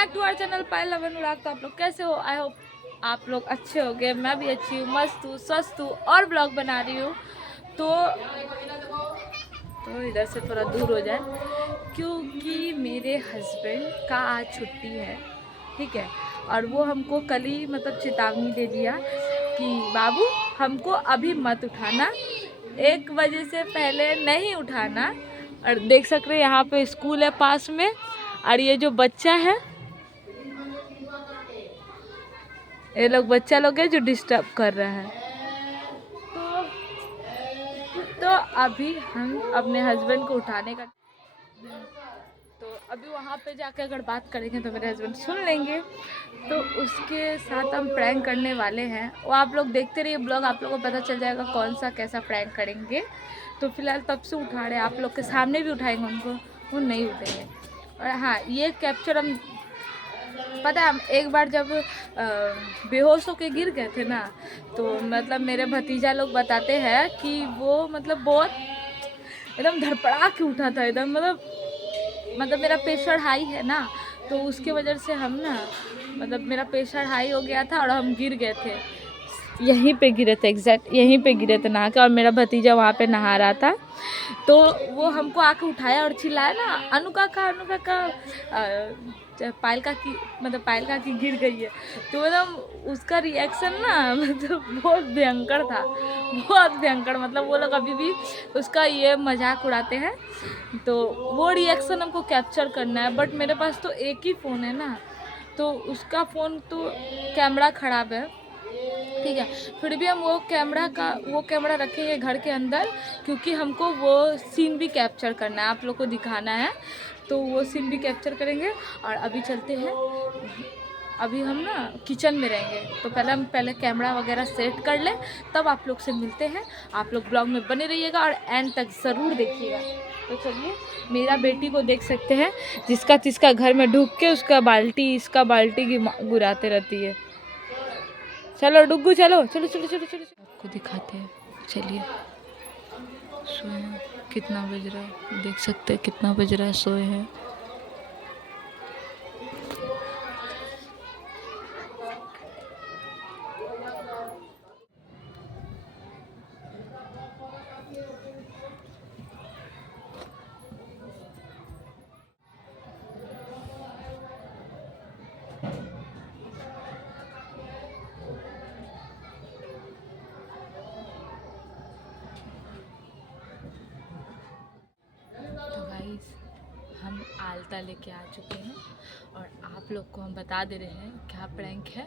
Back to our channel Payal love Anurag. तो आप लोग कैसे हो? आई होप आप लोग अच्छे हो गए। मैं भी अच्छी हूँ, मस्त हूँ, स्वस्थ हूँ और ब्लॉग बना रही हूँ। तो इधर से थोड़ा दूर हो जाए क्योंकि मेरे हस्बैंड का आज छुट्टी है, ठीक है। और वो हमको कल ही मतलब चेतावनी दे दिया कि बाबू हमको अभी मत उठाना, 1 बजे से पहले नहीं उठाना। और देख सकते हैं यहाँ पे स्कूल है पास में, और ये जो बच्चा है, ये लोग बच्चा लोग है जो डिस्टर्ब कर रहा है। तो अभी हम अपने हस्बैंड को उठाने का, तो अभी वहाँ पे जाकर अगर बात करेंगे तो मेरे हस्बैंड सुन लेंगे। तो उसके साथ हम प्रैंक करने वाले हैं। वो आप लोग देखते रहिए ब्लॉग, आप लोगों को पता चल जाएगा कौन सा कैसा प्रैंक करेंगे। तो फिलहाल तब से उठा रहे हैं, आप लोग के सामने भी उठाएंगे उनको, वो नहीं उठेंगे। और हाँ, ये कैप्चर हम, पता है हम एक बार जब बेहोश होके गिर गए थे ना, तो मतलब मेरे भतीजा लोग बताते हैं कि वो मतलब बहुत एकदम धड़पड़ा के उठा था एकदम, मतलब मेरा प्रेशर हाई है ना, तो उसके वजह से हम ना, मतलब मेरा प्रेशर हाई हो गया था और हम गिर गए थे, यहीं पे गिरे थे, एग्जैक्ट यहीं पे गिरे थे नहा के। और मेरा भतीजा वहाँ पे नहा रहा था, तो वो हमको आके उठाया और चिल्लाया ना, अनु काका पायल का की, मतलब पायल का की गिर गई है। तो मतलब उसका रिएक्शन ना मतलब बहुत भयंकर था, बहुत भयंकर। मतलब वो लोग अभी भी उसका ये मजाक उड़ाते हैं, तो वो रिएक्शन हमको कैप्चर करना है। बट मेरे पास तो एक ही फ़ोन है ना, तो उसका फ़ोन तो कैमरा ख़राब है, ठीक है। फिर भी हम वो कैमरा रखेंगे घर के अंदर, क्योंकि हमको वो सीन भी कैप्चर करना है, आप लोग को दिखाना है। तो वो सीन भी कैप्चर करेंगे। और अभी चलते हैं, अभी हम ना किचन में रहेंगे, तो पहले कैमरा वगैरह सेट कर लें, तब आप लोग से मिलते हैं। आप लोग ब्लॉग में बने रहिएगा और एंड तक ज़रूर देखिएगा। तो चलिए, मेरा बेटी को देख सकते हैं, जिसका तिसका घर में ढुक के इसका बाल्टी गिराते रहती है। चलो डुग्गू, चलो चलो चलो चलो चलो, आपको दिखाते हैं। चलिए, सोए हैं, कितना बज रहा है देख सकते हैं, कितना बज रहा है, सोए हैं। हम आलता लेके आ चुके हैं और आप लोग को हम बता दे रहे हैं क्या प्रैंक है।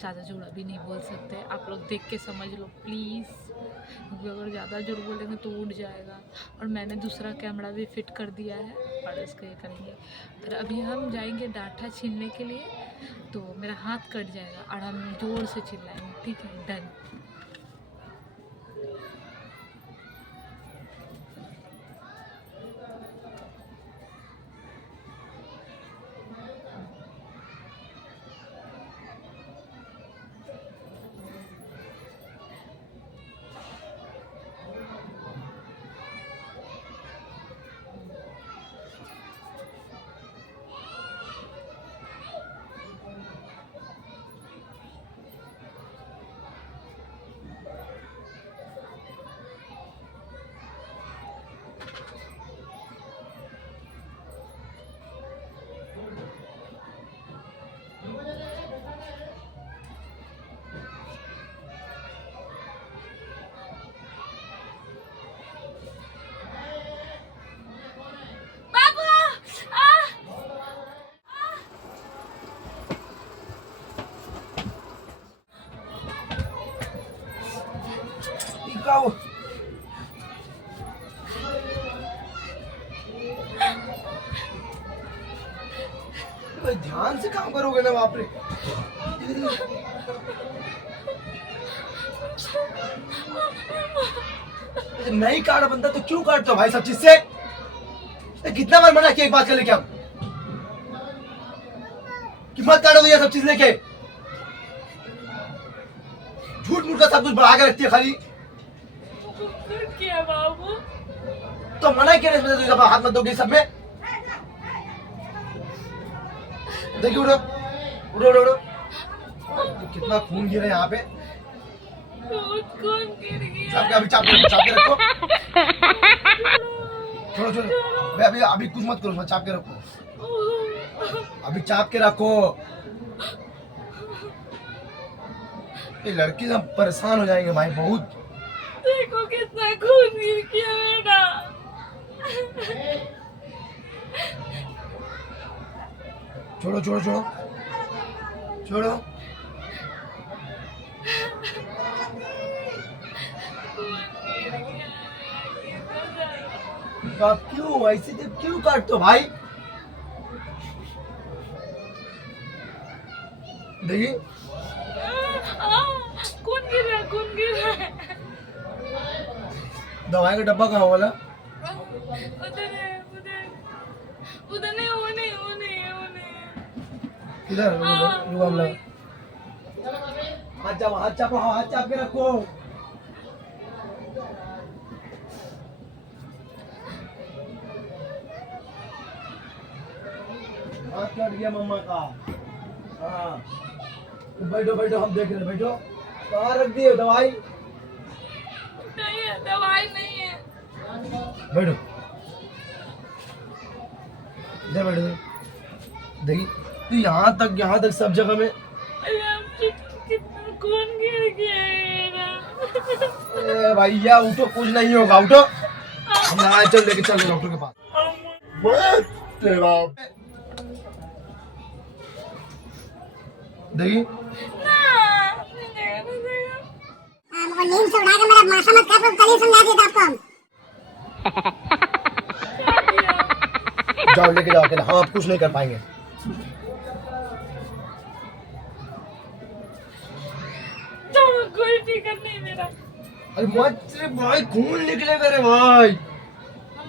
ज़्यादा झूठ अभी नहीं बोल सकते, आप लोग देख के समझ लो प्लीज़, क्योंकि अगर ज़्यादा झूठ बोलेंगे तो उड़ जाएगा। और मैंने दूसरा कैमरा भी फिट कर दिया है और उसको ये करेंगे। फिर अभी हम जाएंगे डांठा छीनने के लिए, तो मेरा हाथ कट जाएगा और हम ज़ोर से चिल्लाएंगे, ठीक है? डन। ध्यान से काम करोगे ना, बाप रे। नहीं काट बनता तो क्यों काटते हो भाई सब चीज से? कितना बार मना किया एक बात कर लेके, आप कि मत काटो ये सब चीज लेके। झूठ मूठ का सब कुछ बढ़ा के रखती है खाली। क्या बाबू, तो मना किया हाथ मत दोगे सब में। देखिए उड़ो उड़ो उड़ो उड़ो। कितना खून गिरा यहाँ पे। कौन गिर गया? चाप के रखो। छोड़ो छोड़ो। अभी अभी कुछ मत करो, चाप के रखो। अभी चाप के रखो। ये लड़की सब परेशान हो जाएंगे भाई बहुत। देखो कितना खून गिर गया मेरा। छोड़ो छोड़ो छोड़ो छोड़ो। आप क्यों ऐसे क्यों काटते हो भाई? देखिए कौन गिर रहा है? कौन गिर रहा है? दवाई का डब्बा कहाँ वाला? उधर है, उधर नहीं, वो नहीं। किधर? रुको हम लोग। हाथ चाप के रखो। हाथ कट गया मम्मा का। हाँ बैठो बैठो, हम देख रहे हैं, बैठो। कहाँ रख दिए दवाई? नहीं है, दवाई नहीं है। बैठो इधर बैठो। देखिए तो यहाँ तक सब जगह में। कितना कौन गिर गया है? भैया उठो, कुछ नहीं होगा, उठो। हम यहाँ चल लेके चल डॉक्टर के पास। देखिए नींद से उठा के मेरा माथा मत खा, कल ही समझा देता आपको हम। जाओ लेके जाओ अकेले, हम आप कुछ नहीं कर पाएंगे। कोई फिक्र नहीं मेरा। अरे मत से भाई, खून निकलेगा रे भाई। हम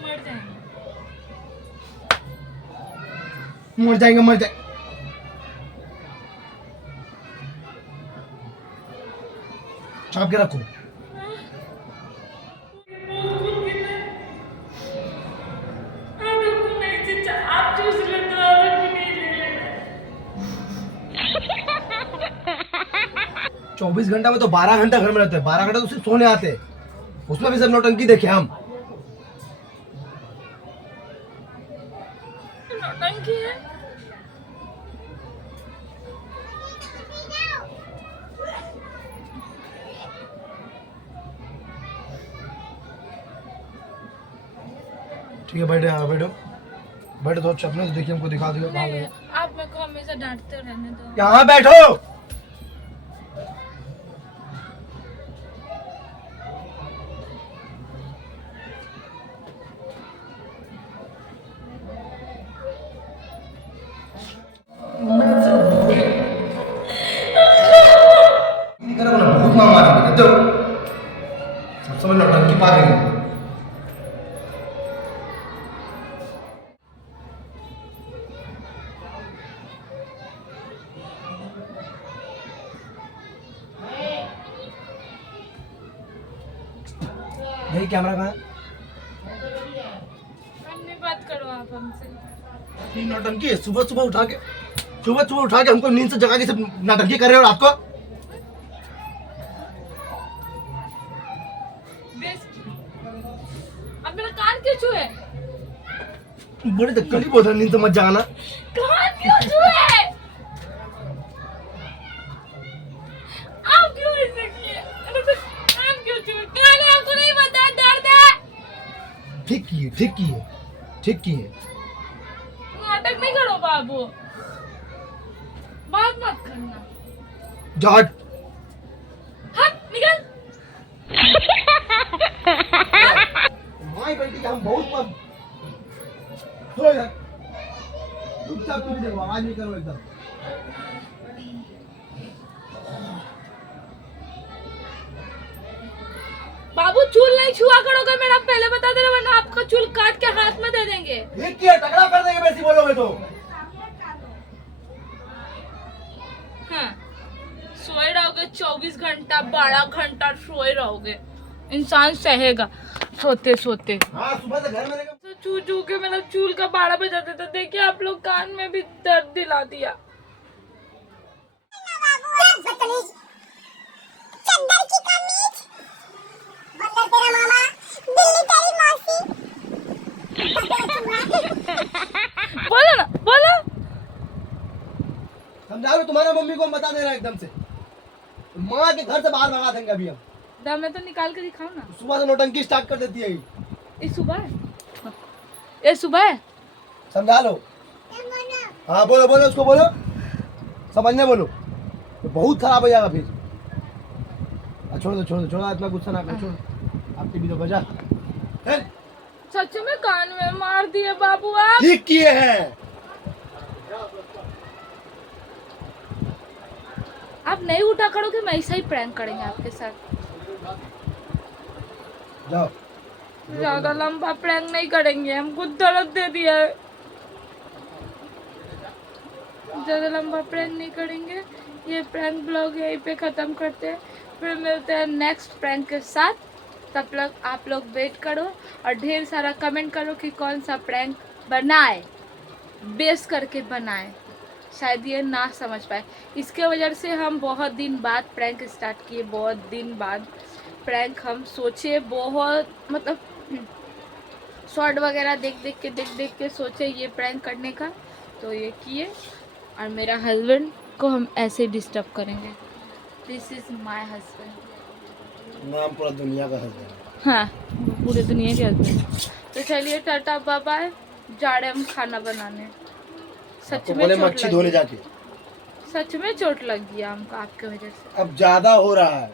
मर जाएंगे। मर जाएंगे। चाप के रखो। आप चूस ले तो नहीं ले लेना। 24 घंटा में तो 12 घंटा घर में रहते हैं, 12 घंटा तो सिर्फ सोने आते हैं। उसमें भी सब नौटंकी देखे हम। नौटंकी है। ठीक है बैठो, यहाँ बैठो तो अपने से देखिए, हमको दिखा दियो। नहीं, आप मेरे को हमेशा डांटते रहने दो। यहाँ बैठो। भूख मार दो, सब समय नौटंकी पा रही है। यही कैमरा कहाँ है? हमने बात करो आप हमसे। ये नौटंकी है। सुबह उठा के हमको नींद से जगा के सब नौटंकी कर रहे हो रात को। अब मेरा कान क्यों छुए? बड़े धक्कली बोल रहा, नींद से मत जाना। कान क्यों छुए? आप क्यों ऐसे किए? अरे तो कान क्यों छुए? कान आपको नहीं पता दर्द है। ठीक किए। नाटक नहीं करो बाबू, बात मत करना। जाट हट निकल। माई बेटी हम बहुत तो यार चुपचाप तुम देखो, आवाज नहीं करो एकदम। बाबू चूल नहीं छुआ करोगे मेरा, पहले बता दे रहा, वरना आपका चूल काट के हाथ में दे देंगे। ठीक किया, तगड़ा कर देंगे वैसे बोलोगे तो। हाँ, सोए रहोगे 24 घंटा, 12 घंटा सोए रहोगे, इंसान सहेगा सोते सोते। हाँ सुबह से घर में रहेगा। तो चू चू के मेरा चूल का बाड़ा बजाते थे। देखिए आप लोग, कान में भी दर्द दिला दिया। बदतमीज, चद्दर की कमीज, बंदर तेरा मामा, बिल्ली तेरी मौसी। बोलो ना, बोलो। समझा लो, तुम्हारा मम्मी को हम बता दे रहा है एकदम से, माँ के घर से बाहर भगा देंगे अभी हम। दा मैं तो निकाल के दिखाऊं ना। सुबह से नौटंकी स्टार्ट कर देती है ये। ये सुबह है, ये सुबह है। समझा लो। हाँ बोलो बोलो, उसको बोलो, समझने बोलो, तो बहुत खराब हो जाएगा फिर। छोड़ दो छोड़ दो, छोड़ो, इतना गुस्सा ना करो, छोड़ो। आपकी भी तो बजा है। सच में कान में मार दिए बाबू आप। ठीक किए हैं। आप नहीं उठा करोगे, मैं ऐसा ही प्रैंक करेंगे आपके साथ। जाओ। ज्यादा लंबा प्रैंक नहीं करेंगे, हमको दर्द दे दिया है। ज्यादा लंबा प्रैंक नहीं करेंगे। ये प्रैंक ब्लॉग यहीं पे ख़त्म करते हैं, फिर मिलते हैं नेक्स्ट प्रैंक के साथ। तब तक आप लोग वेट करो और ढेर सारा कमेंट करो कि कौन सा प्रैंक बनाए, बेस करके बनाए। शायद ये ना समझ पाए, इसके वजह से हम बहुत दिन बाद प्रैंक स्टार्ट किए। बहुत दिन बाद प्रैंक हम सोचे, बहुत मतलब शॉर्ट वगैरह देख देख के सोचे ये प्रैंक करने का, तो ये किए। और मेरा हस्बैंड को हम ऐसे डिस्टर्ब करेंगे। This is my husband. नाम पूरा दुनिया का है। हाँ, पूरे दुनिया के हस्बैंड। तो चलिए टाटा बाय बाय, जा रहे हम खाना बनाने। सच में बोले चोट मच्छी लगी। धोने जाके। सच में चोट लग गया हमको आपके वजह से। अब ज्यादा हो रहा है।